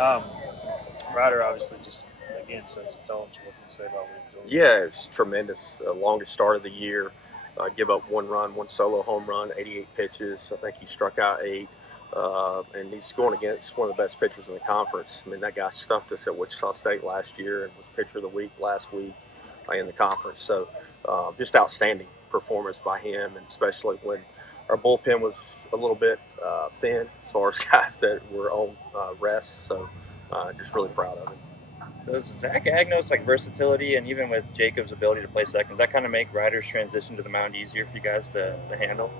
Um, Ryder obviously just, again, sets the tone. What can you say about what he's doing? Yeah, it's tremendous. Longest start of the year. Give up one run, one solo home run, 88 pitches. I think he struck out 8. And he's going against one of the best pitchers in the conference. I mean, that guy stuffed us at Wichita State last year and was pitcher of the week last week in the conference. So just outstanding performance by him, and especially when our bullpen was a little bit thin as far as guys that were on rest. So just really proud of him. Does Zach Agnos versatility, and even with Jacob's ability to play second, does that kind of make Ryder's transition to the mound easier for you guys to handle?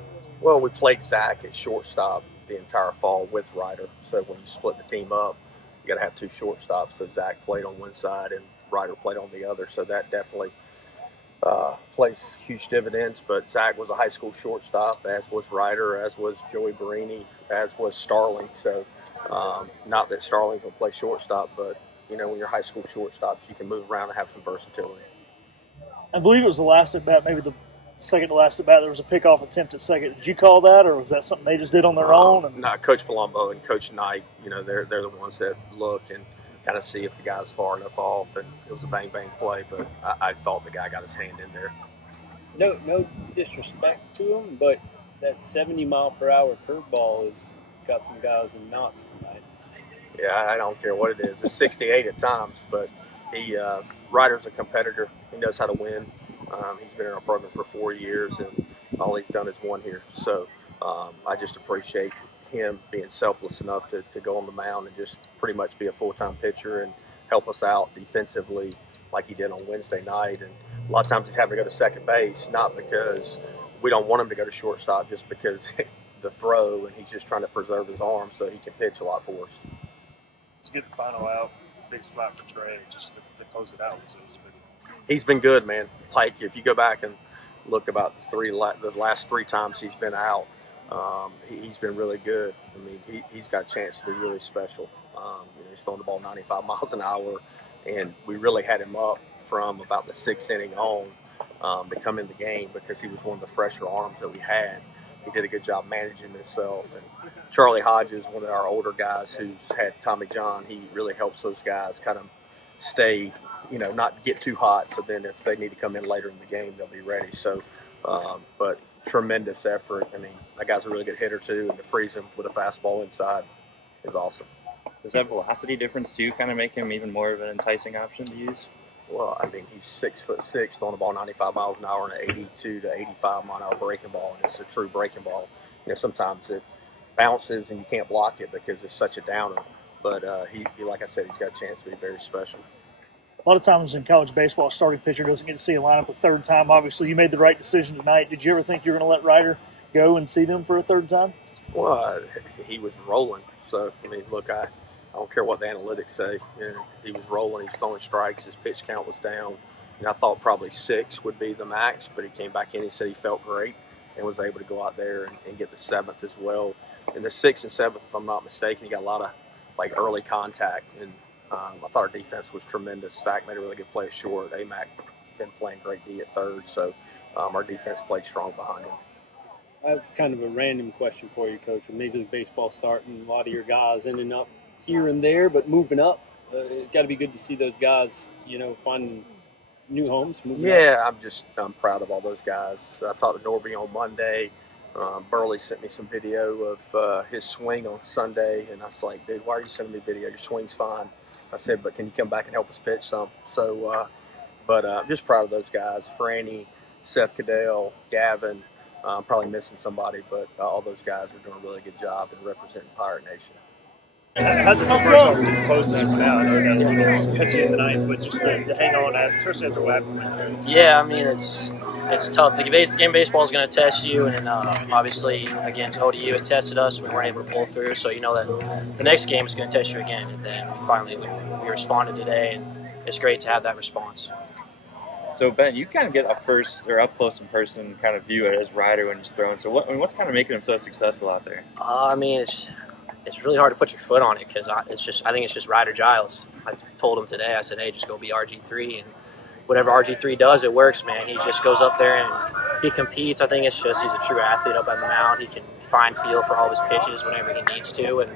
Well, we played Zach at shortstop the entire fall with Ryder. So when you split the team up, you got to have 2 shortstops. So Zach played on one side and Ryder played on the other. So that definitely plays huge dividends. But Zach was a high school shortstop, as was Ryder, as was Joey Barini, as was Starling. So not that Starling will play shortstop, but when you're high school shortstops, you can move around and have some versatility. I believe it was the last at bat, maybe the second to last at bat. There was a pickoff attempt at second. Did you call that, or was that something they just did on their own? No, Coach Palumbo and Coach Knight, they're the ones that look and kind of see if the guy's far enough off, and it was a bang play, but I thought the guy got his hand in there. No disrespect to him, but that 70-mile-per-hour curveball has got some guys in knots tonight. Yeah, I don't care what it is. It's 68 at times, but Ryder's a competitor. He knows how to win. He's been in our program for 4 years, and all he's done is won here. So I just appreciate him being selfless enough to go on the mound and just pretty much be a full-time pitcher and help us out defensively like he did on Wednesday night. And a lot of times he's having to go to second base, not because we don't want him to go to shortstop, just because the throw, and he's just trying to preserve his arm so he can pitch a lot for us. It's a good final out, big spot for Trey, just to close it out. He's been good, man. Like, if you go back and look about the last 3 times he's been out, he's been really good. I mean, he's got a chance to be really special. He's throwing the ball 95 miles an hour, and we really had him up from about the 6th inning on to come in the game because he was one of the fresher arms that we had. He did a good job managing himself. And Charlie Hodges, one of our older guys who's had Tommy John, he really helps those guys kind of stay, not get too hot. So then if they need to come in later in the game, they'll be ready. So, but tremendous effort. I mean, that guy's a really good hitter too, and to freeze him with a fastball inside is awesome. Does that velocity difference too kind of make him even more of an enticing option to use? Well, I mean, he's 6'6", throwing the ball 95 miles an hour and an 82 to 85 mile an hour breaking ball, and it's a true breaking ball. Sometimes it bounces and you can't block it because it's such a downer. But he, like I said, he's got a chance to be very special. A lot of times in college baseball, a starting pitcher doesn't get to see a lineup a third time. Obviously, you made the right decision tonight. Did you ever think you were going to let Ryder go and see them for a third time? Well, he was rolling. So, I mean, look, I don't care what the analytics say. He was rolling. He was throwing strikes. His pitch count was down. And I thought probably 6 would be the max, but he came back in. He said he felt great and was able to go out there and get the 7th as well. In the 6th and 7th, if I'm not mistaken, he got a lot of early contact, and I thought our defense was tremendous. Zach made a really good play at short. AMAC been playing great D at third, so our defense played strong behind him. I have kind of a random question for you, Coach. With Major League Baseball starting, a lot of your guys ending up here and there, but moving up. It's got to be good to see those guys, finding new homes. Yeah, I'm proud of all those guys. I talked to Norby on Monday. Burley sent me some video of his swing on Sunday, and I was like, dude, why are you sending me video? Your swing's fine. I said, but can you come back and help us pitch some? So, but I'm just proud of those guys. Franny, Seth Cadell, Gavin. I'm probably missing somebody, but all those guys are doing a really good job in representing Pirate Nation. How's it feel first off to close this one out? I know it got a little catchy in the ninth, but just to hang on at, especially after what happened Wednesday. Yeah, I mean, it's tough. The game baseball is going to test you, and obviously against ODU it tested us. We weren't able to pull through, so you know that the next game is going to test you again. And then we responded today, and it's great to have that response. So Ben, you kind of get a first or up close and person kind of view as Ryder when he's throwing. So what's kind of making him so successful out there? I mean, it's really hard to put your foot on it because I think it's just Ryder Giles. I told him today, I said, hey, just go be RG3, and whatever RG3 does, it works, man. He just goes up there and he competes. I think it's just he's a true athlete up on the mound. He can find feel for all his pitches whenever he needs to, and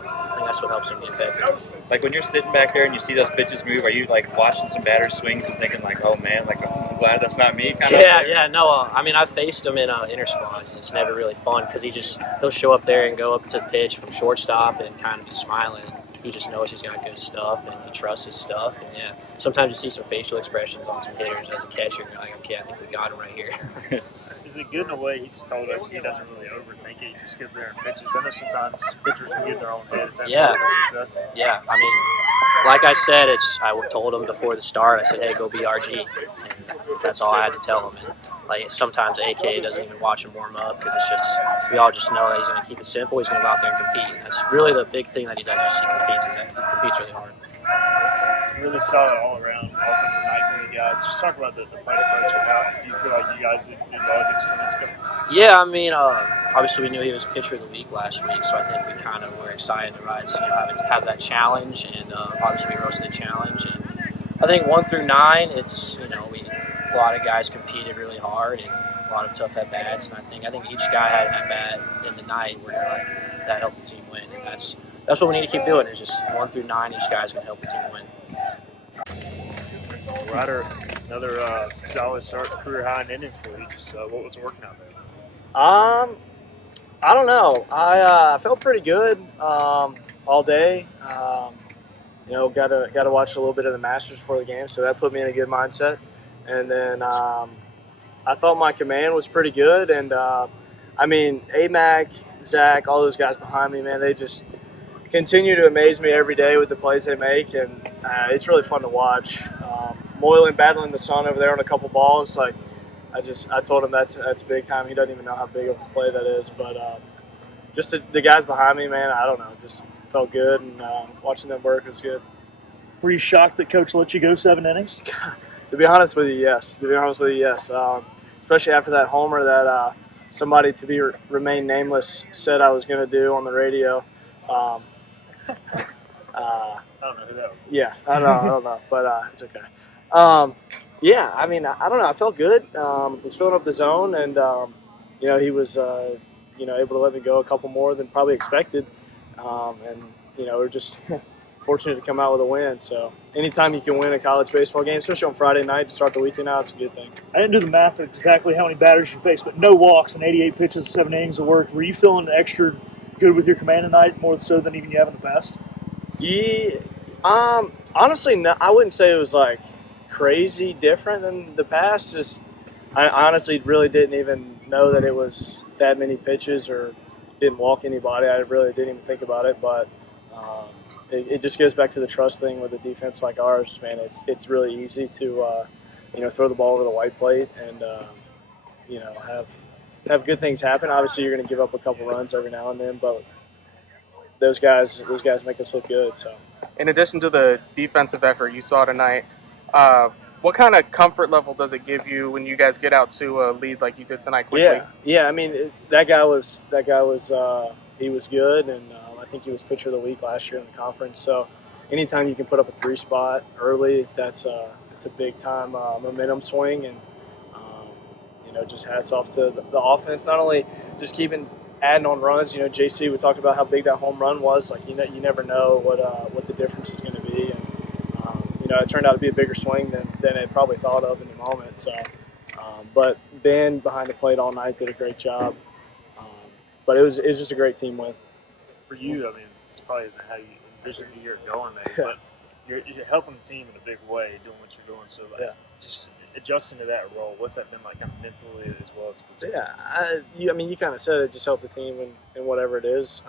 think that's what helps him be effective. Like when you're sitting back there and you see those pitches move, are you like watching some batters swings and thinking like, oh man, like I'm glad that's not me? No. I mean, I've faced him in inter squads, and it's never really fun because he'll show up there and go up to the pitch from shortstop and kind of be smiling. He just knows he's got good stuff and he trusts his stuff. And yeah, sometimes you see some facial expressions on some hitters as a catcher, and you're like, okay, I think we got him right here. Is it good in a way? He's told us he doesn't really overthink it. He just gets there and pitches. I know sometimes pitchers can get in their own head. Is that part of the success? Yeah, I mean, like I said, I told him before the start, I said, hey, go be RG. And that's all I had to tell him. And like sometimes AK doesn't even watch him warm up because it's just, we all just know that he's going to keep it simple. He's going to go out there and compete. And that's really the big thing that he does. He competes really hard. Really solid all around offensive night for you guys. Just talk about the plate approach and how do you feel like you guys did well against Kaminska? Yeah, I mean, obviously we knew he was pitcher of the week last week, so I think we kind of were excited to have that challenge, and obviously we rose to the challenge. And I think 1 through 9, it's a lot of guys competed really hard and a lot of tough at bats, and I think each guy had an at bat in the night where you're like that helped the team win, and that's what we need to keep doing. Is just 1 through 9, each guy's gonna help the team win. Ryder, another solid start, career high in innings for you. Just what was working out there? I don't know. I felt pretty good all day. Got to watch a little bit of the Masters before the game, so that put me in a good mindset. And then I thought my command was pretty good. And AMAC, Zach, all those guys behind me, man, they just continue to amaze me every day with the plays they make, and it's really fun to watch. Moylan battling the sun over there on a couple balls, like I told him that's big time. He doesn't even know how big of a play that is, but just the guys behind me, man, I don't know, just felt good, and watching them work was good. Were you shocked that Coach let you go 7 innings? To be honest with you, yes. Especially after that homer that somebody to remain nameless said I was going to do on the radio. I don't know who that was. Yeah, I don't know, but it's okay. I don't know. I felt good. Was filling up the zone, and he was able to let me go a couple more than probably expected, we're just fortunate to come out with a win. So anytime you can win a college baseball game, especially on Friday night to start the weekend out, it's a good thing. I didn't do the math of exactly how many batters you faced, but no walks and 88 pitches, 7 innings of work. Were you feeling extra good with your command tonight, more so than even you have in the past? Yeah, honestly, no, I wouldn't say it was like crazy different than the past. Just I honestly really didn't even know that it was that many pitches or didn't walk anybody. I really didn't even think about it, but it just goes back to the trust thing with a defense like ours, man. It's really easy to throw the ball over the white plate and have good things happen. Obviously, you're going to give up a couple runs every now and then, but those guys make us look good. So, in addition to the defensive effort you saw tonight, what kind of comfort level does it give you when you guys get out to a lead like you did tonight quickly? Yeah. I mean, that guy was he was good, and I think he was pitcher of the week last year in the conference. So, anytime you can put up a 3 spot early, it's a big time momentum swing, and just hats off to the offense. Not only just adding on runs. JC, we talked about how big that home run was. Like you never know what the difference is going to be, and it turned out to be a bigger swing than it probably thought of in the moment. So, but Ben behind the plate all night did a great job. But it was just a great team win. For you, I mean, this probably isn't how you envision the year going, maybe, but you're helping the team in a big way, doing what you're doing. So, just adjusting to that role, what's that been like kind of mentally as well as physically? Yeah, you kind of said it, just help the team in whatever it is.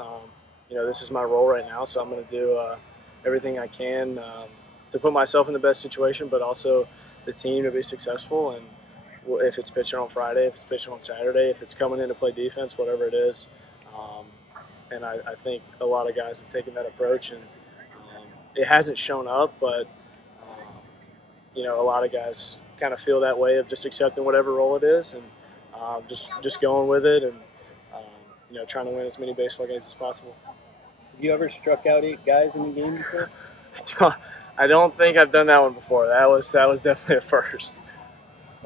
This is my role right now, so I'm going to do everything I can to put myself in the best situation, but also the team to be successful. And if it's pitching on Friday, if it's pitching on Saturday, if it's coming in to play defense, whatever it is. And I think a lot of guys have taken that approach, and it hasn't shown up, but a lot of guys kind of feel that way of just accepting whatever role it is and just going with it and trying to win as many baseball games as possible. Have you ever struck out 8 guys in a game before? I don't think I've done that one before. That was definitely a first.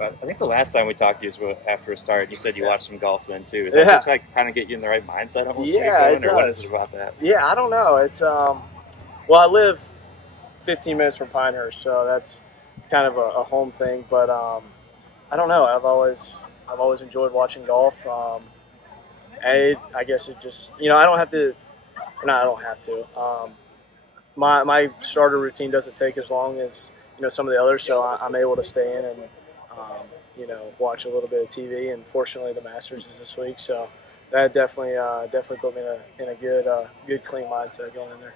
I think the last time we talked to you was after a start. You said you watched some golf then too. Is that just like kind of get you in the right mindset almost? Yeah, it or what does. is it about that? Yeah, I don't know. It's well, I live 15 minutes from Pinehurst, so that's kind of a home thing. But I don't know. I've always enjoyed watching golf. I guess it just I don't have to. No, I don't have to. My starter routine doesn't take as long as some of the others, so I'm able to stay in and watch a little bit of TV. And fortunately, the Masters is this week, so that definitely put me in a good clean mindset going in there.